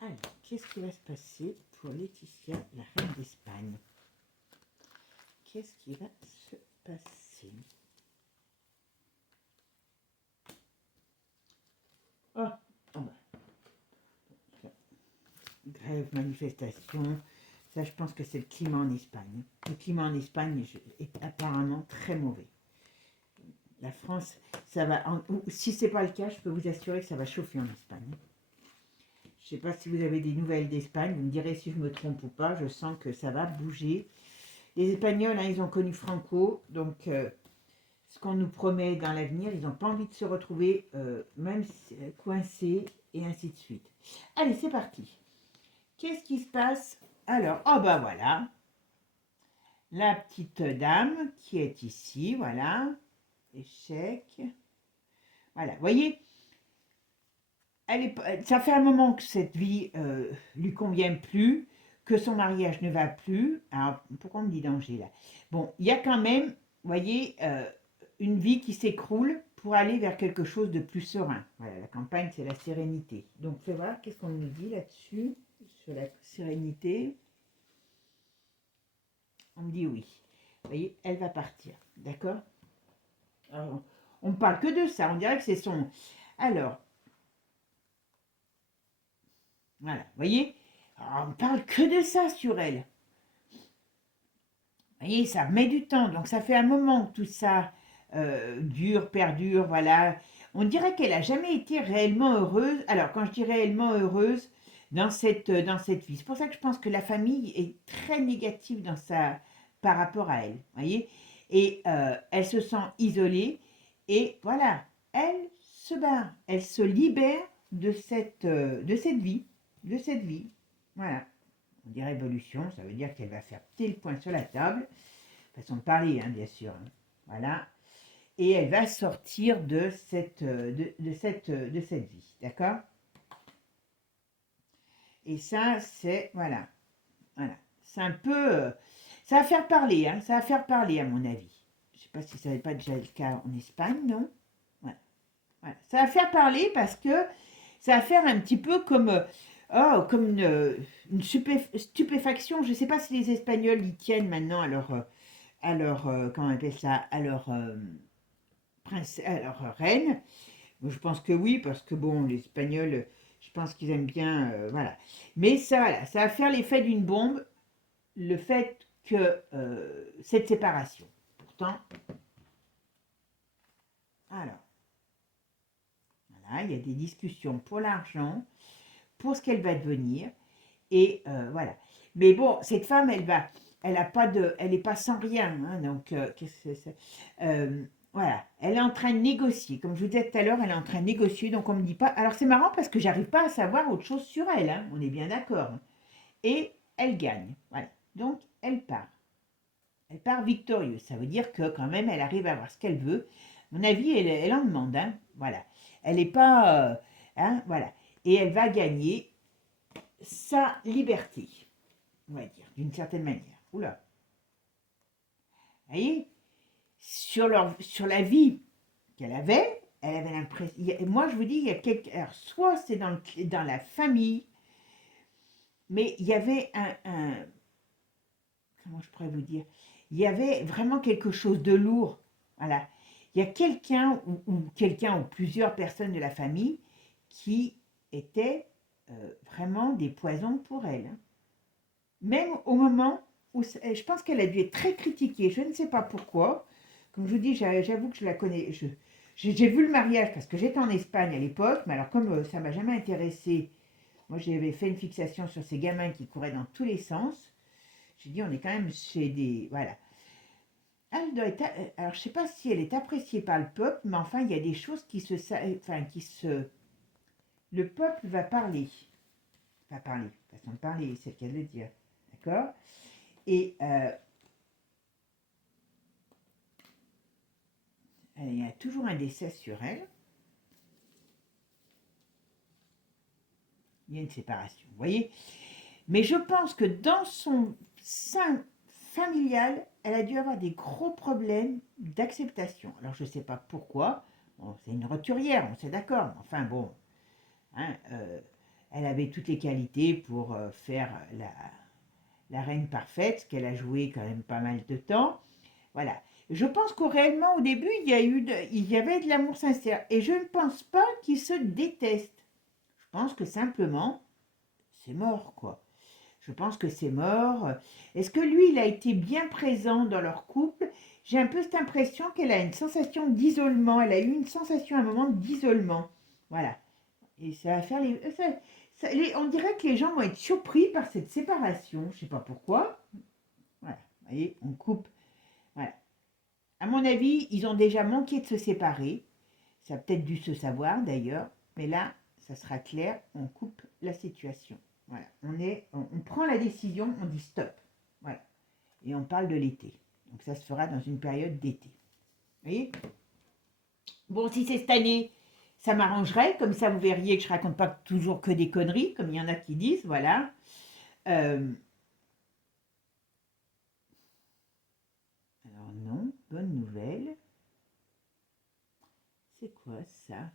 Alors, qu'est-ce qui va se passer pour Laetitia, la reine d'Espagne? Qu'est-ce qui va se passer? Oh, oh bah, grève, manifestation. Ça, je pense que c'est le climat en Espagne. Le climat en Espagne est apparemment très mauvais. La France, ça va. Si c'est pas le cas, je peux vous assurer que ça va chauffer en Espagne. Je ne sais pas si vous avez des nouvelles d'Espagne. Vous me direz si je me trompe ou pas. Je sens que ça va bouger. Les Espagnols, hein, ils ont connu Franco, donc ce qu'on nous promet dans l'avenir, ils n'ont pas envie de se retrouver même coincés et ainsi de suite. Allez, c'est parti. Qu'est-ce qui se passe? Alors, oh bah voilà, la petite dame qui est ici, voilà, échec. Voilà, vous voyez, ça fait un moment que cette vie lui convient plus, que son mariage ne va plus. Alors, pourquoi on me dit danger là? Bon, il y a quand même, vous voyez, une vie qui s'écroule pour aller vers quelque chose de plus serein. Voilà, la campagne, c'est la sérénité. Donc, fais voir, qu'est-ce qu'on nous dit là-dessus, sur la sérénité? On me dit oui. Vous voyez, elle va partir, d'accord? Alors, on ne parle que de ça, on dirait que c'est son... Alors, voilà, vous voyez, alors, on ne parle que de ça sur elle. Vous voyez, ça met du temps, donc ça fait un moment que tout ça dure, perdure, voilà. On dirait qu'elle n'a jamais été réellement heureuse. Alors, quand je dis réellement heureuse, dans cette vie. C'est pour ça que je pense que la famille est très négative par rapport à elle, vous voyez. Et elle se sent isolée, et voilà, elle se barre, elle se libère de cette vie, voilà. On dit révolution, ça veut dire qu'elle va faire tel point sur la table, façon de parler, hein, bien sûr. Hein. Voilà. Et elle va sortir de cette vie, d'accord? Et ça, c'est, voilà, voilà. C'est un peu, ça va faire parler, hein, ça va faire parler à mon avis. Je ne sais pas si ça n'est pas déjà le cas en Espagne, non? Voilà, voilà. Ça va faire parler parce que ça va faire un petit peu comme, comme une stupéfaction. Je ne sais pas si les Espagnols y tiennent maintenant comment on appelle ça, à leur reine. Je pense que oui, parce que bon, les Espagnols, je pense qu'ils aiment bien, voilà. Mais ça, voilà, ça va faire l'effet d'une bombe, le fait que cette séparation. Pourtant, alors, voilà, il y a des discussions pour l'argent, pour ce qu'elle va devenir, et voilà. Mais bon, cette femme, elle a pas de, elle n'est pas sans rien, hein, donc qu'est-ce que c'est voilà, elle est en train de négocier. Comme je vous disais tout à l'heure, elle est en train de négocier, donc on me dit pas. Alors c'est marrant parce que j'arrive pas à savoir autre chose sur elle, hein, on est bien d'accord. Hein. Et elle gagne, voilà. Donc elle part. Elle part victorieuse. Ça veut dire que quand même, elle arrive à avoir ce qu'elle veut. À mon avis, elle en demande, hein, voilà. Elle n'est pas, hein, voilà. Et elle va gagner sa liberté, on va dire, d'une certaine manière. Oula. Vous voyez, sur la vie qu'elle avait, elle avait l'impression. Moi, je vous dis, il y a quelque. Alors, soit c'est dans la famille, mais il y avait comment je pourrais vous dire? Il y avait vraiment quelque chose de lourd. Voilà. Il y a quelqu'un ou plusieurs personnes de la famille qui étaient vraiment des poisons pour elle. Hein. Même au moment où je pense qu'elle a dû être très critiquée. Je ne sais pas pourquoi. Comme je vous dis, j'avoue que je la connais. J'ai vu le mariage parce que j'étais en Espagne à l'époque, mais alors comme ça m'a jamais intéressé, moi j'avais fait une fixation sur ces gamins qui couraient dans tous les sens. J'ai dit, on est quand même chez des... Voilà. Elle doit être, alors je ne sais pas si elle est appréciée par le peuple, mais enfin il y a des choses le peuple va parler. Va parler, façon de parler, c'est le cas de le dire. D'accord. Et il y a toujours un décès sur elle. Il y a une séparation, vous voyez. Mais je pense que dans son sein familial, elle a dû avoir des gros problèmes d'acceptation. Alors je ne sais pas pourquoi. Bon, c'est une roturière, on s'est d'accord. Enfin bon, hein, elle avait toutes les qualités pour faire la reine parfaite, qu'elle a joué quand même pas mal de temps. Voilà. Je pense qu'au réellement, au début, il y avait de l'amour sincère. Et je ne pense pas qu'ils se détestent. Je pense que simplement, c'est mort, quoi. Je pense que c'est mort. Est-ce que lui, il a été bien présent dans leur couple? J'ai un peu cette impression qu'elle a une sensation d'isolement. Elle a eu une sensation à un moment d'isolement. Voilà. Et ça va faire on dirait que les gens vont être surpris par cette séparation. Je ne sais pas pourquoi. Voilà. Vous voyez, on coupe. Voilà. À mon avis, ils ont déjà manqué de se séparer. Ça a peut-être dû se savoir d'ailleurs. Mais là, ça sera clair. On coupe la situation. Voilà. On prend la décision, on dit stop. Voilà. Et on parle de l'été. Donc ça se fera dans une période d'été. Vous voyez? Bon, si c'est cette année, ça m'arrangerait. Comme ça, vous verriez que je raconte pas toujours que des conneries, comme il y en a qui disent. Voilà. Alors non, bonne nouvelle. C'est quoi ça?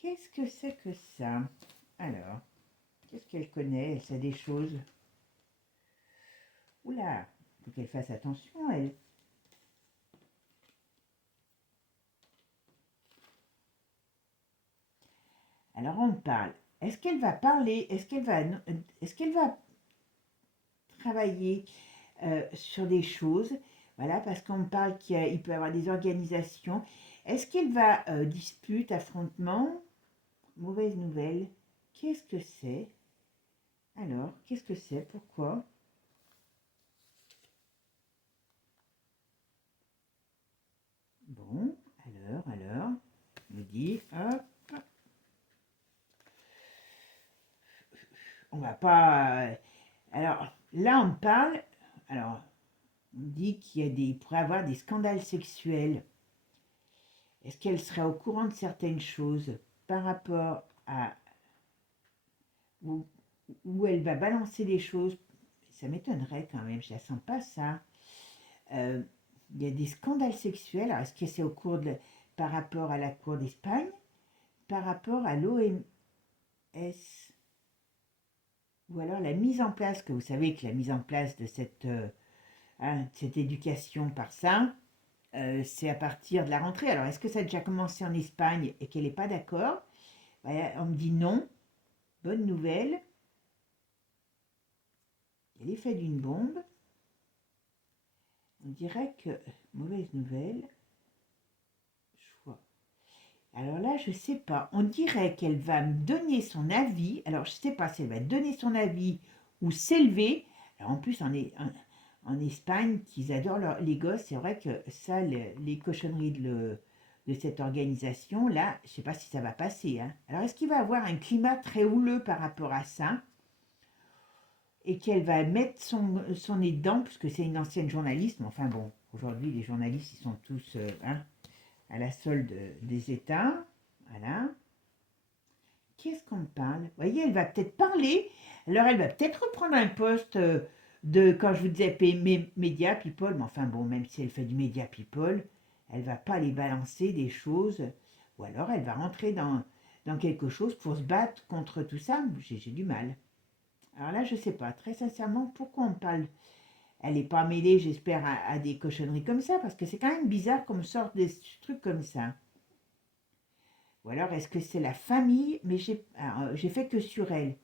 Qu'est-ce que c'est que ça? Alors, qu'est-ce qu'elle connaît? Elle sait des choses. Oula, il faut qu'elle fasse attention, elle. Alors on parle. Est-ce qu'elle va parler? Est-ce qu'elle va travailler sur des choses? Voilà, parce qu'on parle qu'il peut y avoir des organisations. Est-ce qu'elle va dispute, affrontement? Mauvaise nouvelle. Qu'est-ce que c'est? Alors, qu'est-ce que c'est? Pourquoi? Bon, alors, je me dis, hop. on va pas... alors, là, on parle... Alors, on dit qu'il y a des... il pourrait y avoir des scandales sexuels. Est-ce qu'elle serait au courant de certaines choses par rapport à... où, où elle va balancer les choses? Ça m'étonnerait quand même, je la sens pas ça. Euh, il y a des scandales sexuels. Alors, est-ce que c'est au cours de... par rapport à la Cour d'Espagne, par rapport à l'OMS, ou alors la mise en place, que vous savez que la mise en place de cette éducation par ça, c'est à partir de la rentrée. Alors, est-ce que ça a déjà commencé en Espagne et qu'elle n'est pas d'accord? On me dit non. Bonne nouvelle. Il y a l'effet d'une bombe. On dirait que... mauvaise nouvelle. Choix. Alors là, je sais pas. On dirait qu'elle va me donner son avis. Alors, je sais pas si elle va donner son avis ou s'élever. Alors, en plus, en Espagne, qu'ils adorent les gosses, c'est vrai que ça, les cochonneries de cette organisation-là, je sais pas si ça va passer. Hein. Alors, est-ce qu'il va y avoir un climat très houleux par rapport à ça? Et qu'elle va mettre son nez dedans, puisque c'est une ancienne journaliste. Mais enfin bon, aujourd'hui, les journalistes, ils sont tous à la solde des États. Voilà. Qu'est-ce qu'on parle? Vous voyez, elle va peut-être parler. Alors, elle va peut-être reprendre un poste de, quand je vous disais, Media People. Mais enfin bon, même si elle fait du Media People, elle va pas aller balancer des choses. Ou alors, elle va rentrer dans quelque chose pour se battre contre tout ça. J'ai du mal. Alors là, je sais pas, très sincèrement, pourquoi on parle. Elle n'est pas mêlée, j'espère, à des cochonneries comme ça, parce que c'est quand même bizarre qu'on me sorte des trucs comme ça. Ou alors, est-ce que c'est la famille? Mais j'ai fait que sur elle.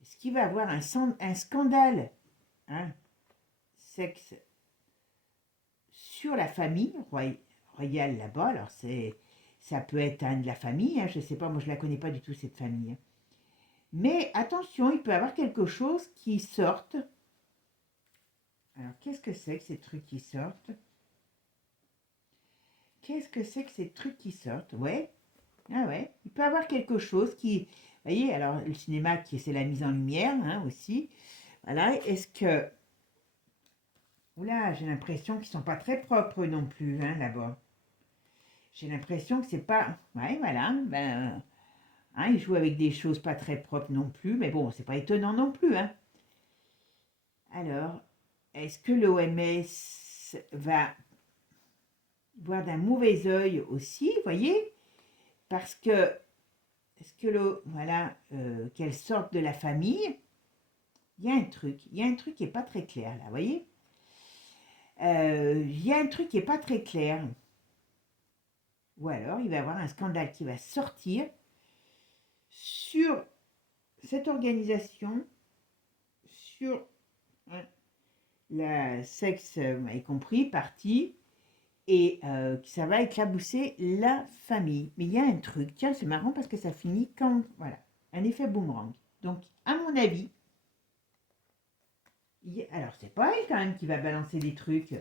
Est-ce qu'il va y avoir un scandale, hein, sexe, sur la famille royale là-bas? Alors, ça peut être un de la famille, hein, je ne sais pas, moi je ne la connais pas du tout, cette famille. Mais attention, il peut y avoir quelque chose qui sorte. Alors, qu'est-ce que c'est que ces trucs qui sortent? Qu'est-ce que c'est que ces trucs qui sortent? Ouais, ah ouais, il peut y avoir quelque chose qui... Vous voyez, alors le cinéma, c'est la mise en lumière, hein, aussi. Voilà, est-ce que... Oula, j'ai l'impression qu'ils sont pas très propres non plus, hein, là-bas. J'ai l'impression que c'est pas... Ouais, voilà, ben... hein, ils jouent avec des choses pas très propres non plus, mais bon, c'est pas étonnant non plus, hein. Alors, est-ce que l'OMS va voir d'un mauvais œil aussi, vous voyez? Parce que, est-ce que voilà, qu'elle sorte de la famille, il y a un truc qui n'est pas très clair là, vous voyez? Il y a un truc qui n'est pas très clair. Ou alors, il va y avoir un scandale qui va sortir sur cette organisation, sur hein, la sexe, vous m'avez compris, partie, et ça va éclabousser la famille. Mais il y a un truc, tiens, c'est marrant parce que ça finit quand, voilà, un effet boomerang. Donc, à mon avis, alors c'est pas elle quand même qui va balancer des trucs.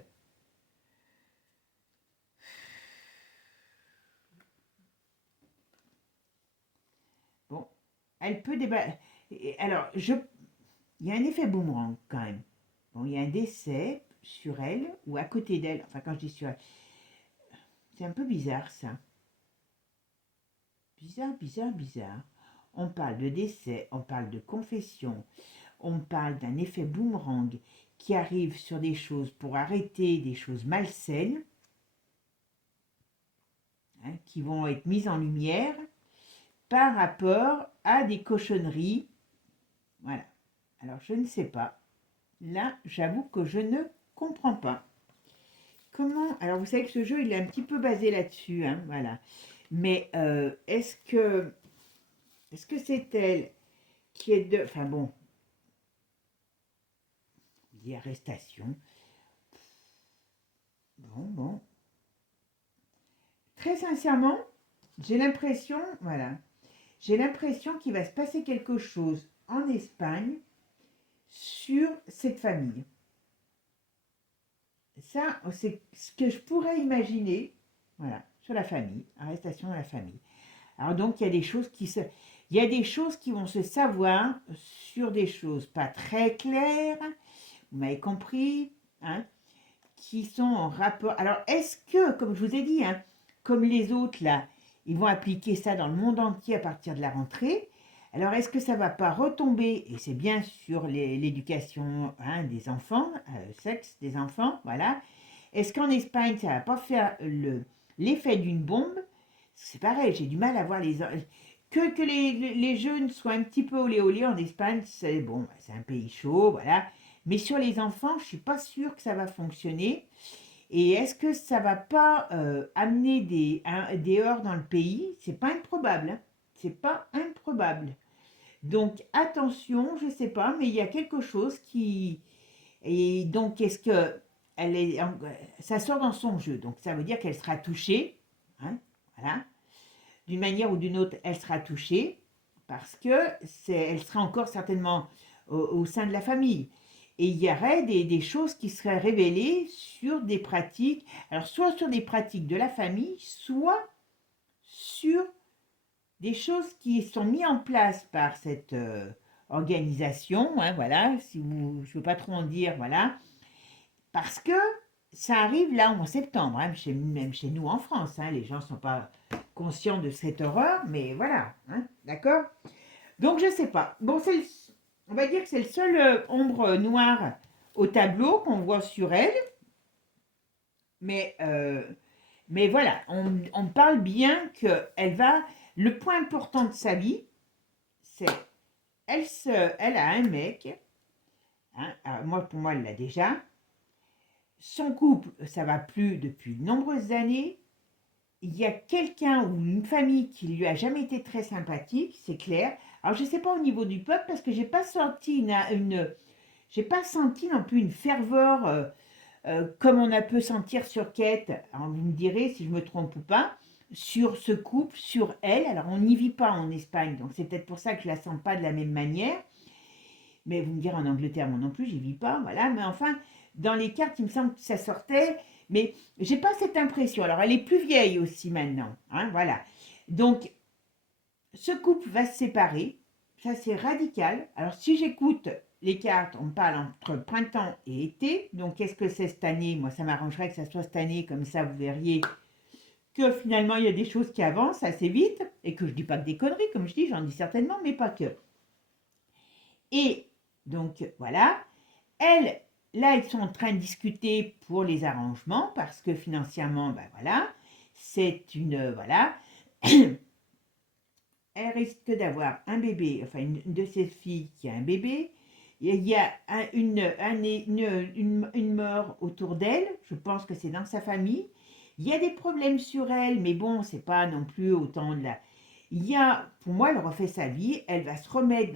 Bon, elle peut débattre. Alors, il y a un effet boomerang quand même. Bon, il y a un décès sur elle ou à côté d'elle. Enfin, quand je dis sur elle, c'est un peu bizarre ça. Bizarre, bizarre, bizarre. On parle de décès, on parle de confession, on parle d'un effet boomerang qui arrive sur des choses pour arrêter des choses malsaines, hein, qui vont être mises en lumière par rapport à des cochonneries. Voilà. Alors, je ne sais pas. Là, j'avoue que je ne comprends pas. Comment... Alors, vous savez que ce jeu, il est un petit peu basé là-dessus, hein, voilà. Mais est-ce que c'est elle qui est de... Enfin bon, il dit arrestation. Bon. Très sincèrement, j'ai l'impression, voilà, j'ai l'impression qu'il va se passer quelque chose en Espagne sur cette famille. Ça, c'est ce que je pourrais imaginer, voilà, sur la famille, arrestation de la famille. Alors donc, il y a des choses Il y a des choses qui vont se savoir sur des choses pas très claires, vous m'avez compris, hein, qui sont en rapport. Alors, est-ce que, comme je vous ai dit, hein, comme les autres là, ils vont appliquer ça dans le monde entier à partir de la rentrée? Alors, est-ce que ça va pas retomber, et c'est bien sur l'éducation, hein, des enfants, sexe des enfants, voilà. Est-ce qu'en Espagne, ça va pas faire l'effet d'une bombe? C'est pareil, j'ai du mal à voir que les jeunes soient un petit peu olé olé en Espagne, c'est bon, c'est un pays chaud, voilà. Mais sur les enfants, je suis pas sûre que ça va fonctionner. Et est-ce que ça va pas amener des heurts dans le pays? C'est pas improbable, hein. C'est pas improbable. Donc attention, je sais pas, mais il y a quelque chose qui. Et donc, est-ce que ça sort dans son jeu? Donc, ça veut dire qu'elle sera touchée, hein, voilà. D'une manière ou d'une autre, elle sera touchée parce que elle sera encore certainement au sein de la famille. Et il y aurait des choses qui seraient révélées sur des pratiques, alors soit sur des pratiques de la famille, soit sur des choses qui sont mises en place par cette organisation, hein, voilà, si vous, je ne veux pas trop en dire, voilà, parce que ça arrive là en septembre, hein, même chez nous en France, hein, les gens ne sont pas conscients de cette horreur, mais voilà, hein, d'accord. Donc je ne sais pas, bon, on va dire que c'est le seul ombre noire au tableau qu'on voit sur elle, mais, euh, mais voilà, on parle bien qu'elle va, le point important de sa vie, c'est elle a un mec, hein, moi, pour moi, elle l'a déjà. Son couple, ça va plus depuis de nombreuses années. Il y a quelqu'un ou une famille qui lui a jamais été très sympathique, c'est clair. Alors, je ne sais pas au niveau du peuple parce que j'ai pas senti j'ai pas senti non plus une ferveur comme on a peut sentir sur Kate. Alors, vous me direz si je me trompe ou pas sur ce couple, sur elle. Alors, on n'y vit pas en Espagne, donc c'est peut-être pour ça que je la sens pas de la même manière. Mais vous me direz en Angleterre, moi non plus, j'y vis pas, voilà. Mais enfin, dans les cartes, il me semble que ça sortait, mais j'ai pas cette impression. Alors, elle est plus vieille aussi maintenant, hein, voilà. Donc, ce couple va se séparer, ça c'est radical. Alors, si j'écoute les cartes, on parle entre printemps et été. Donc, qu'est-ce que c'est cette année? Moi, ça m'arrangerait que ça soit cette année, comme ça, vous verriez que finalement, il y a des choses qui avancent assez vite, et que je dis pas que des conneries, comme je dis, j'en dis certainement, mais pas que. Et donc, voilà. Elles, là, ils sont en train de discuter pour les arrangements parce que financièrement, ben voilà, c'est une. Voilà. Elle risque d'avoir un bébé, enfin, une de ses filles qui a un bébé. Il y a une mort autour d'elle, je pense que c'est dans sa famille. Il y a des problèmes sur elle, mais bon, c'est pas non plus autant de la. Il y a, pour moi, elle refait sa vie, elle va se remettre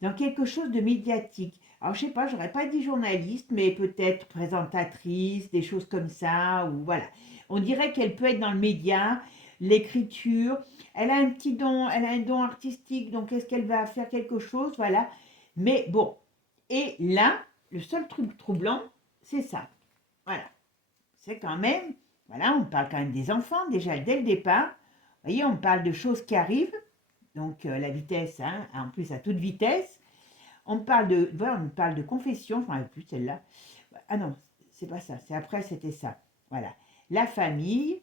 dans quelque chose de médiatique. Alors, je sais pas, j'aurais pas dit journaliste, mais peut-être présentatrice, des choses comme ça, ou voilà. On dirait qu'elle peut être dans le média, l'écriture. Elle a un petit don, elle a un don artistique, donc est-ce qu'elle va faire quelque chose, voilà. Mais bon, et là, le seul truc troublant, c'est ça. Voilà. C'est quand même, voilà, on parle quand même des enfants, déjà dès le départ. Vous voyez, on parle de choses qui arrivent, donc la vitesse, hein, en plus à toute vitesse. Voilà, on parle de confession, je ne me rappelle plus celle-là. Ah non, c'est pas ça, c'est après, c'était ça. Voilà. La famille,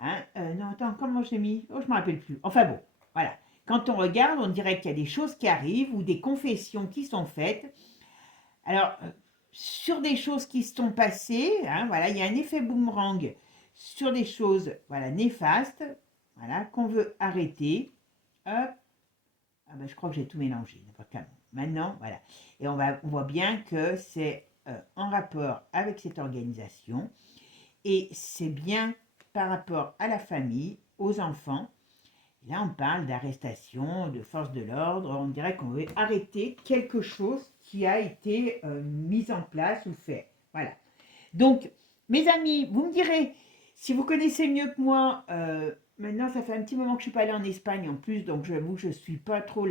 hein, non, attends, comment j'ai mis? Oh, je ne me rappelle plus. Enfin bon, voilà. Quand on regarde, on dirait qu'il y a des choses qui arrivent ou des confessions qui sont faites. Alors, sur des choses qui se sont passées, hein, voilà, il y a un effet boomerang sur des choses, voilà, néfastes, voilà, qu'on veut arrêter. Hop, ah ben, je crois que j'ai tout mélangé, n'importe quel. Maintenant, voilà. Et on voit bien que c'est en rapport avec cette organisation et c'est bien par rapport à la famille, aux enfants. Là, on parle d'arrestation, de force de l'ordre. On dirait qu'on veut arrêter quelque chose qui a été mis en place ou fait. Voilà. Donc, mes amis, vous me direz, si vous connaissez mieux que moi, maintenant, ça fait un petit moment que je ne suis pas allée en Espagne en plus, donc j'avoue que je ne suis pas trop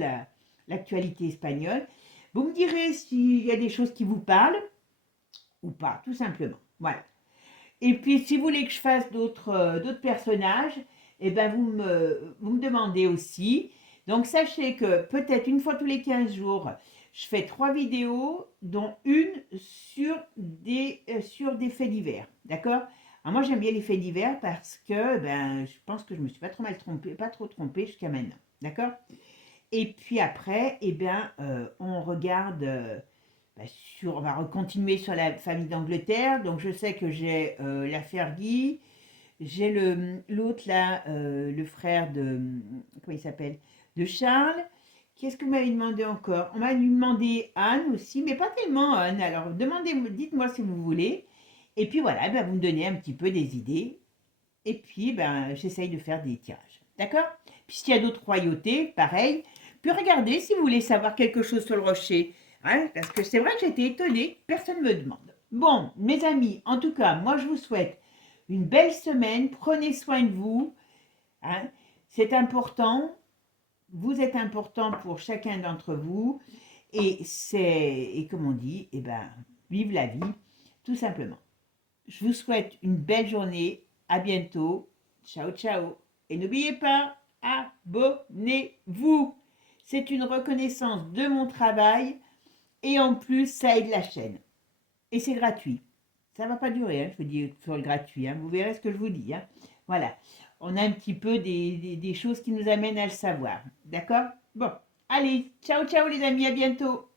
l'actualité espagnole. Vous me direz s'il y a des choses qui vous parlent ou pas, tout simplement. Voilà. Et puis, si vous voulez que je fasse d'autres personnages, eh ben vous me demandez aussi. Donc, sachez que peut-être une fois tous les 15 jours, je fais 3 vidéos, dont une sur des faits divers. D'accord? Alors, moi, j'aime bien les faits divers parce que ben, je pense que je me suis pas trop mal trompée, pas trop trompée jusqu'à maintenant. D'accord? Et puis après, eh bien, on regarde, on va continuer sur la famille d'Angleterre. Donc, je sais que j'ai l'affaire Guy, j'ai l'autre là, le frère de, comment il s'appelle? De Charles. Qu'est-ce que vous m'avez demandé encore? On m'a demandé Anne aussi, mais pas tellement Anne. Alors, dites-moi si vous voulez. Et puis voilà, ben, vous me donnez un petit peu des idées. Et puis, ben, j'essaye de faire des tirages. D'accord? Puis s'il y a d'autres royautés, pareil. Puis regardez si vous voulez savoir quelque chose sur le rocher. Hein, parce que c'est vrai que j'ai été étonnée, personne ne me demande. Bon, mes amis, en tout cas, moi je vous souhaite une belle semaine. Prenez soin de vous. Hein. C'est important. Vous êtes important pour chacun d'entre vous. Et comme on dit, eh ben, vive la vie, tout simplement. Je vous souhaite une belle journée. À bientôt. Ciao, ciao. Et n'oubliez pas, abonnez-vous. C'est une reconnaissance de mon travail et en plus, ça aide la chaîne. Et c'est gratuit. Ça ne va pas durer, hein, je vous dis sur le gratuit. Hein, vous verrez ce que je vous dis. Hein. Voilà. On a un petit peu des choses qui nous amènent à le savoir. D'accord? Bon. Allez, ciao, ciao les amis, à bientôt.